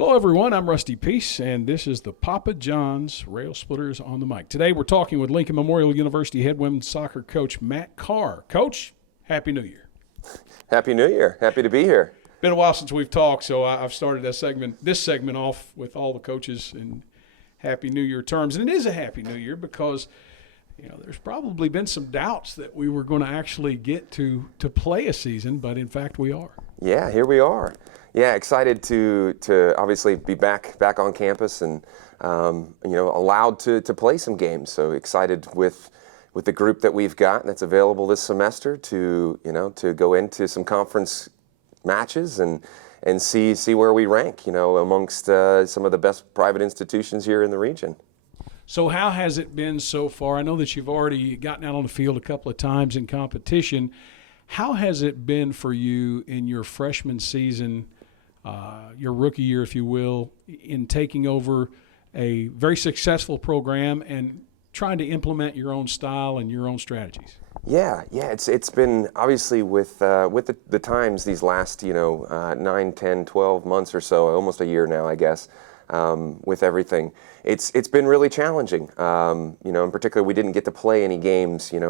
Hello, everyone. I'm Rusty Peace, and this is the Papa John's Railsplitters on the mic. Today, we're talking with Lincoln Memorial University head women's soccer coach Matt Carr. Coach, Happy New Year. Happy New Year. Happy to be here. Been a while since we've talked, so I've started this segment off with all the coaches in Happy New Year terms. And it is a Happy New Year because, there's probably been some doubts that we were going to actually get to play a season, but in fact we are. Yeah, here we are. Yeah, excited to obviously be back on campus and allowed to play some games. So excited with the group that we've got that's available this semester to go into some conference matches and see where we rank, amongst some of the best private institutions here in the region. So how has it been so far? I know that you've already gotten out on the field a couple of times in competition. How has it been for you in your freshman season, your rookie year, if you will, in taking over a very successful program and trying to implement your own style and your own strategies? Yeah, it's been obviously with the times these last 9, 10, 12 months or so, almost a year now, I guess. With everything, it's been really challenging. In particular, we didn't get to play any games, in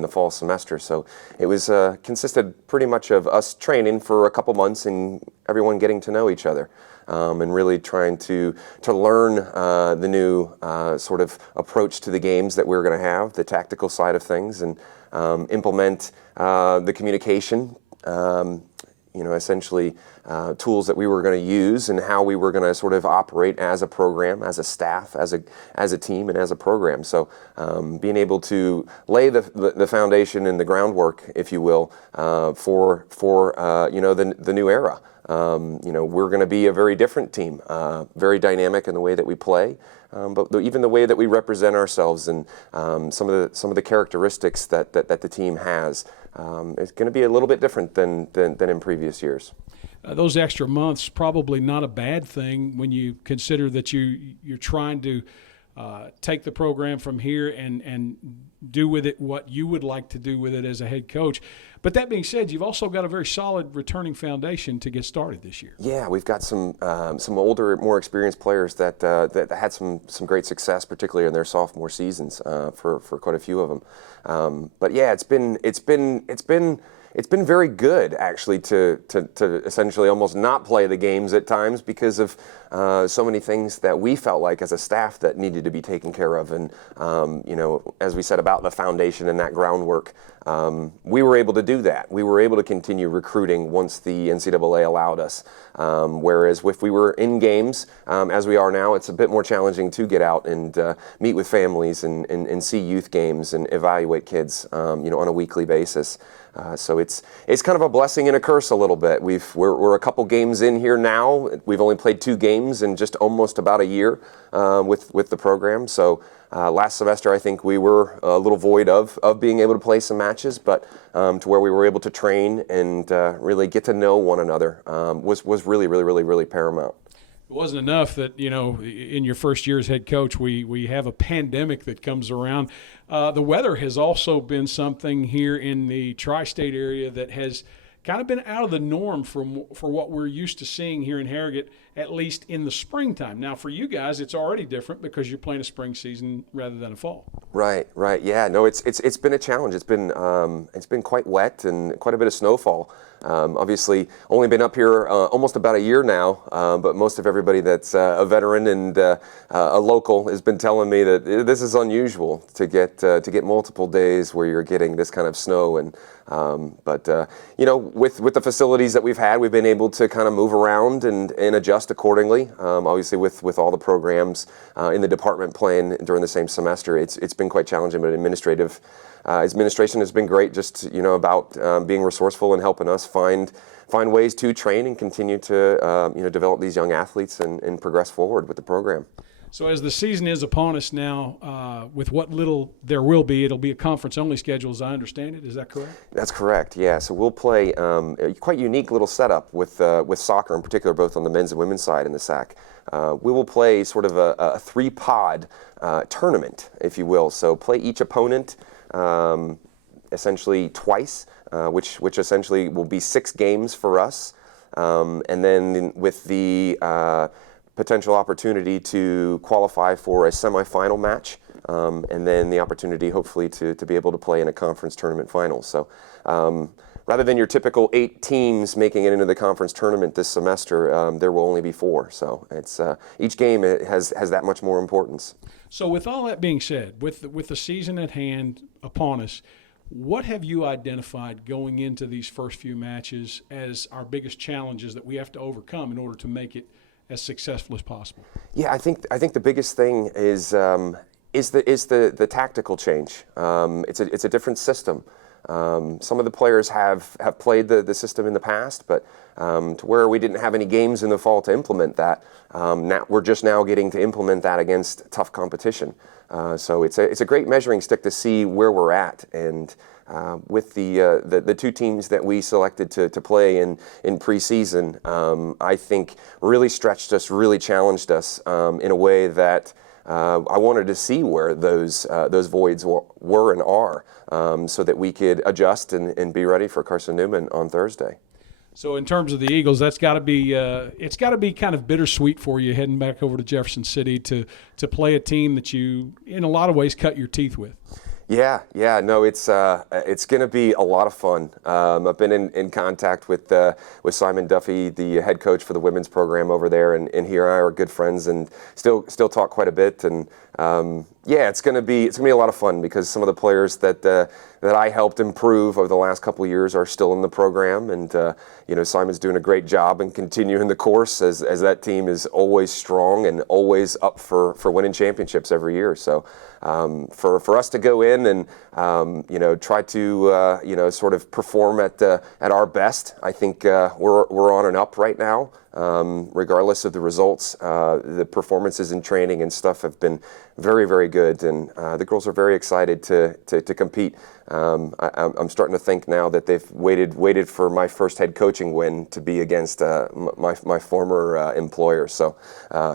the fall semester. So it was consisted pretty much of us training for a couple months and everyone getting to know each other, and really trying to learn the new sort of approach to the games that we're going to have, the tactical side of things, and implement the communication. Essentially tools that we were going to use and how we were going to sort of operate as a program, as a staff, as a team, and as a program. So being able to lay the foundation and the groundwork, if you will, for the new era. We're going to be a very different team, very dynamic in the way that we play, but even the way that we represent ourselves and some of the characteristics that the team has is going to be a little bit different than in previous years. Those extra months probably not a bad thing when you consider that you're trying to take the program from here and do with it what you would like to do with it as a head coach. But that being said, you've also got a very solid returning foundation to get started this year. Yeah, we've got some older, more experienced players that had some great success, particularly in their sophomore seasons for quite a few of them. But yeah, it's been very good actually to essentially almost not play the games at times because of so many things that we felt like as a staff that needed to be taken care of. And as we said about the foundation and that groundwork, we were able to do that. We were able to continue recruiting once the NCAA allowed us. Whereas if we were in games, as we are now, it's a bit more challenging to get out and meet with families and see youth games and evaluate kids, on a weekly basis. So it's kind of a blessing and a curse a little bit. We're a couple games in here now. We've only played 2 games in just almost about a year with the program. So last semester I think we were a little void of being able to play some matches, but to where we were able to train and really get to know one another was really paramount. It wasn't enough that, in your first year as head coach, we have a pandemic that comes around. The weather has also been something here in the tri-state area that has kind of been out of the norm for what we're used to seeing here in Harrogate, at least in the springtime. Now, for you guys, it's already different because you're playing a spring season rather than a fall. Right. Yeah. No, it's been a challenge. It's been quite wet and quite a bit of snowfall. Obviously, only been up here almost about a year now, but most of everybody that's a veteran and a local has been telling me that this is unusual to get multiple days where you're getting this kind of snow. And but with the facilities that we've had, we've been able to kind of move around and adjust accordingly. Obviously, with all the programs in the department playing during the same semester, it's been quite challenging. But administration has been great, just about being resourceful and helping us find ways to train and continue to develop these young athletes and progress forward with the program. So as the season is upon us now, with what little there will be, it'll be a conference-only schedule, as I understand it. Is that correct? That's correct. Yeah. So we'll play a quite unique little setup with soccer in particular, both on the men's and women's side in the SAC. We will play sort of a 3-pod tournament, if you will. So play each opponent essentially twice, which essentially will be 6 games for us. and then with the potential opportunity to qualify for a semifinal match, and then the opportunity hopefully to be able to play in a conference tournament final. So rather than your typical 8 teams making it into the conference tournament this semester, there will only be 4. So it's each game has that much more importance. So with all that being said, with the season at hand upon us, what have you identified going into these first few matches as our biggest challenges that we have to overcome in order to make it as successful as possible? Yeah, I think the biggest thing is the tactical change. It's a different system. Some of the players have played the system in the past, but to where we didn't have any games in the fall to implement that, now we're just now getting to implement that against tough competition. So it's a great measuring stick to see where we're at. And with the 2 teams that we selected to play in preseason, I think really stretched us, really challenged us in a way that I wanted to see where those voids were and are, so that we could adjust and be ready for Carson Newman on Thursday. So in terms of the Eagles, that's got to be it's got to be kind of bittersweet for you heading back over to Jefferson City to play a team that you, in a lot of ways, cut your teeth with. Yeah, no, it's going to be a lot of fun. I've been in contact with Simon Duffy, the head coach for the women's program over there, and he and I are good friends and still talk quite a bit. And yeah, it's going to be a lot of fun because some of the players that I helped improve over the last couple of years are still in the program, and Simon's doing a great job and continuing the course as that team is always strong and always up for winning championships every year. So for us to go in and try to sort of perform at our best, I think we're on an up right now. Regardless of the results, the performances in training and stuff have been very, very good, and the girls are very excited to compete. I'm starting to think now that they've waited for my first head coaching win to be against my former employer. So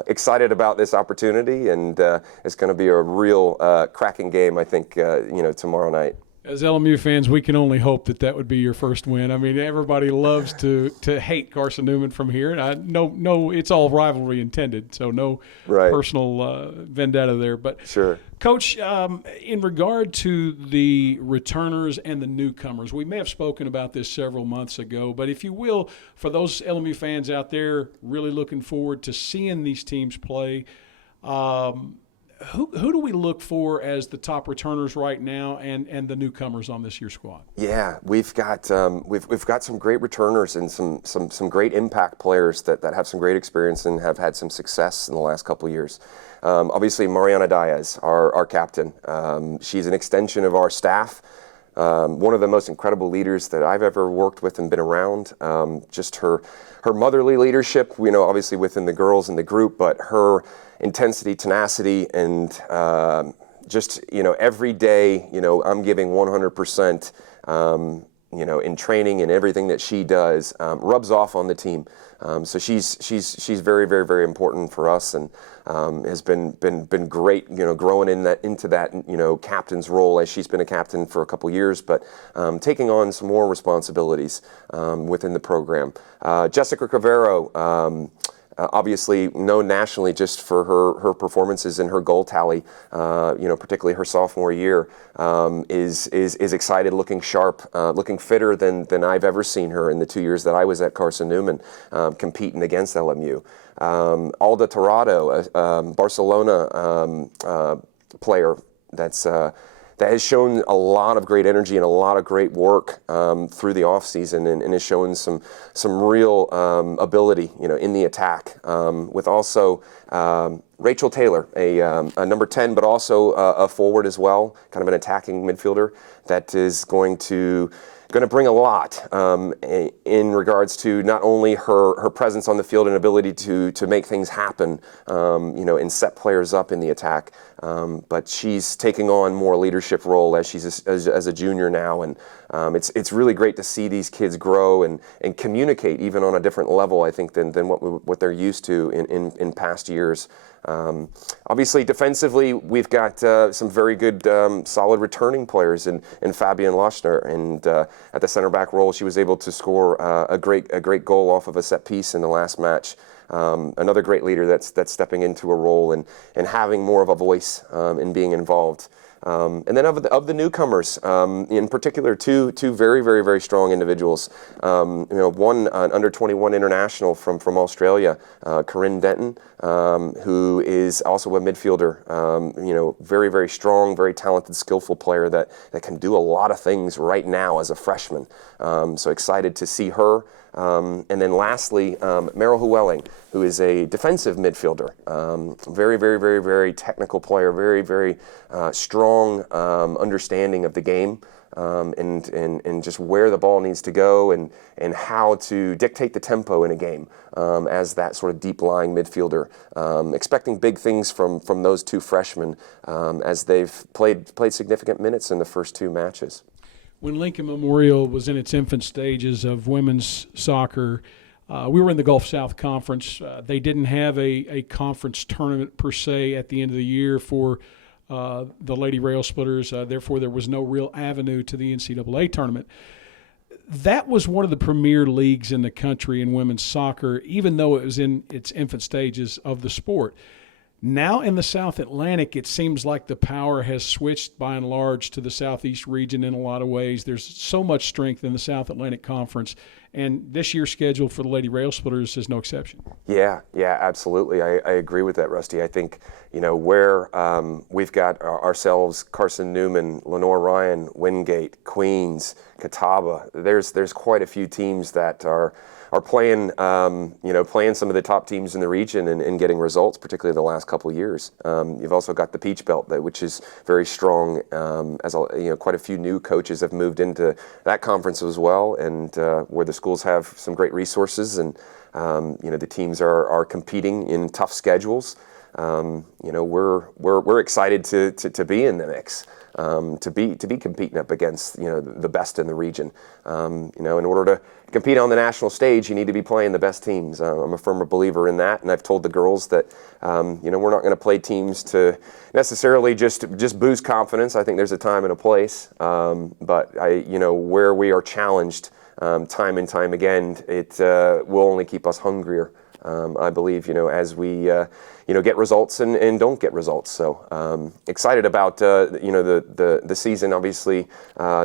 excited about this opportunity, and it's going to be a real cracking game, I think, tomorrow night. As LMU fans, we can only hope that would be your first win. I mean, everybody loves to hate Carson Newman from here. And no, it's all rivalry intended, so no personal vendetta there. But sure. Coach, in regard to the returners and the newcomers, we may have spoken about this several months ago, but if you will, for those LMU fans out there really looking forward to seeing these teams play, who do we look for as the top returners right now and the newcomers on this year's squad? Yeah, we've got some great returners and some great impact players that have some great experience and have had some success in the last couple of years. Obviously, Mariana Diaz, our captain. She's an extension of our staff. One of the most incredible leaders that I've ever worked with and been around. Just her motherly leadership, obviously within the girls in the group, but her intensity, tenacity, and just every day, I'm giving 100%. In training and everything that she does, rubs off on the team. So she's very, very, very important for us, and has been great, growing into that captain's role, as she's been a captain for a couple years, but taking on some more responsibilities within the program. Jessica Cravero, obviously known nationally just for her performances and her goal tally, particularly her sophomore year, is excited, looking sharp, looking fitter than I've ever seen her in the 2 years that I was at Carson Newman, competing against LMU. Alda Tirado, a Barcelona player that has shown a lot of great energy and a lot of great work through the off season, and is showing some real ability, in the attack. With also Rachel Taylor, a number 10, but also a forward as well, kind of an attacking midfielder that is going to bring a lot in regards to not only her presence on the field and ability to make things happen, and set players up in the attack, but she's taking on more leadership role as she's as a junior now, and it's really great to see these kids grow and communicate even on a different level, I think, than what they're used to in past years. Obviously, defensively, we've got some very good, solid returning players in Fabian Loschner, and at the center back role, she was able to score a great goal off of a set piece in the last match. Another great leader that's stepping into a role and having more of a voice in being involved. And then of the newcomers, in particular, two very, very, very strong individuals. One an under-21 international from Australia, Corinne Denton, who is also a midfielder. Very, very strong, very talented, skillful player that can do a lot of things right now as a freshman. So excited to see her. And then lastly, Meryl Llewellyn, who is a defensive midfielder. Very, very, very, very technical player, very, very strong understanding of the game, and just where the ball needs to go and how to dictate the tempo in a game as that sort of deep-lying midfielder. Expecting big things from those two freshmen as they've played significant minutes in the first two matches. When Lincoln Memorial was in its infant stages of women's soccer, we were in the Gulf South Conference. They didn't have a conference tournament per se at the end of the year for the Lady Railsplitters. Therefore, there was no real avenue to the NCAA tournament. That was one of the premier leagues in the country in women's soccer, even though it was in its infant stages of the sport. Now in the South Atlantic, it seems like the power has switched by and large to the Southeast region in a lot of ways. There's so much strength in the South Atlantic Conference, and this year's schedule for the Lady Railsplitters is no exception. Yeah, absolutely. I agree with that, Rusty. I think, where we've got ourselves, Carson Newman, Lenore Ryan, Wingate, Queens, Catawba, there's quite a few teams that are playing, playing some of the top teams in the region and getting results, particularly the last couple of years. You've also got the Peach Belt, which is very strong. Quite a few new coaches have moved into that conference as well, and where the schools have some great resources, and the teams are competing in tough schedules. We're excited to be in the mix. To be competing up against the best in the region. In order to compete on the national stage, you need to be playing the best teams. I'm a firm believer in that, and I've told the girls that we're not going to play teams to necessarily just boost confidence. I think there's a time and a place, but where we are challenged time and time again, it will only keep us hungrier. I believe, as we, get results and don't get results. So excited about, the season, obviously,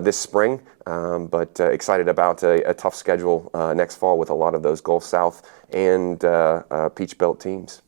this spring, but excited about a tough schedule next fall with a lot of those Gulf South and Peach Belt teams.